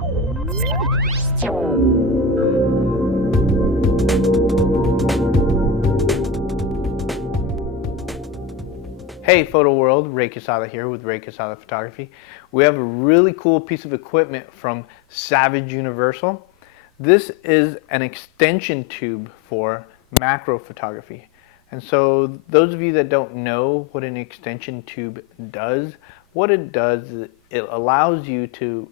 Hey Photo World, Ray Quezada here with Ray Quezada Photography. We have a really cool piece of equipment from Savage Universal. This is an extension tube for macro photography. And so those of you that don't know what an extension tube does, what it does is it allows you to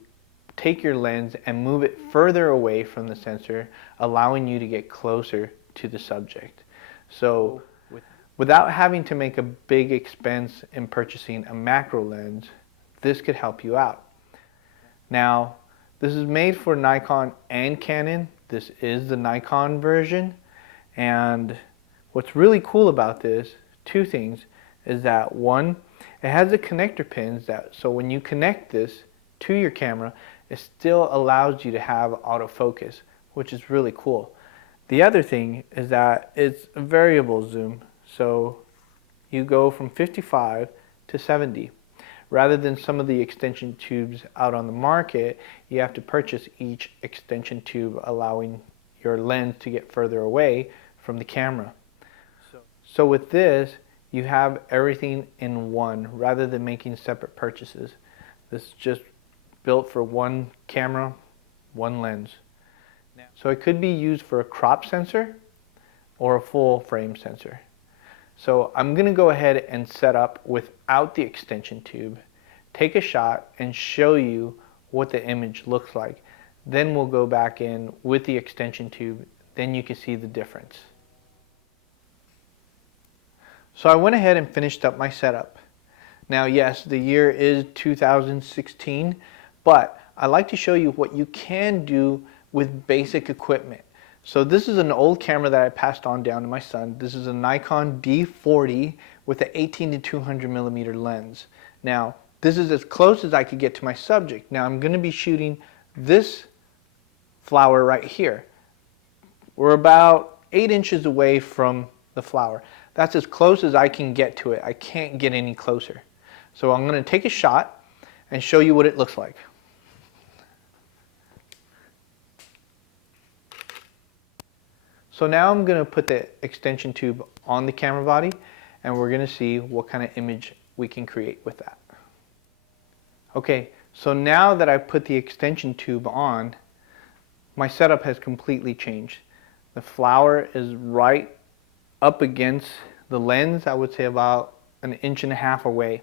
take your lens and move it further away from the sensor, allowing you to get closer to the subject. So without having to make a big expense in purchasing a macro lens, this could help you out. Now, this is made for Nikon and Canon. This is the Nikon version. And what's really cool about this, two things, is that one, it has the connector pins so when you connect this to your camera, it still allows you to have autofocus, which is really cool. The other thing is that it's a variable zoom. So you go from 55 to 70. Rather than some of the extension tubes out on the market, you have to purchase each extension tube, allowing your lens to get further away from the camera. So with this, you have everything in one rather than making separate purchases. This is just built for one camera, one lens. So it could be used for a crop sensor or a full frame sensor. So I'm going to go ahead and set up without the extension tube, take a shot and show you what the image looks like. Then we'll go back in with the extension tube, then you can see the difference. So I went ahead and finished up my setup. Now yes, the year is 2016, but I like to show you what you can do with basic equipment. So this is an old camera that I passed on down to my son. This is a Nikon D40 with an 18 to 200 millimeter lens. Now, this is as close as I could get to my subject. Now I'm going to be shooting this flower right here. We're about 8 inches away from the flower. That's as close as I can get to it. I can't get any closer. So I'm going to take a shot and show you what it looks like. So now I'm going to put the extension tube on the camera body and we're going to see what kind of image we can create with that. Okay, so now that I've put the extension tube on, my setup has completely changed. The flower is right up against the lens, I would say about 1.5 inches away.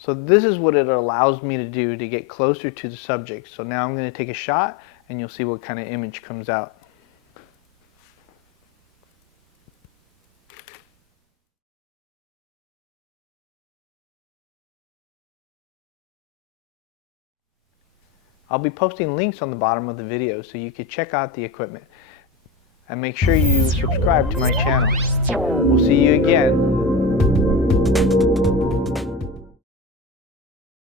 So this is what it allows me to do to get closer to the subject. So now I'm going to take a shot and you'll see what kind of image comes out. I'll be posting links on the bottom of the video so you can check out the equipment. And make sure you subscribe to my channel. We'll see you again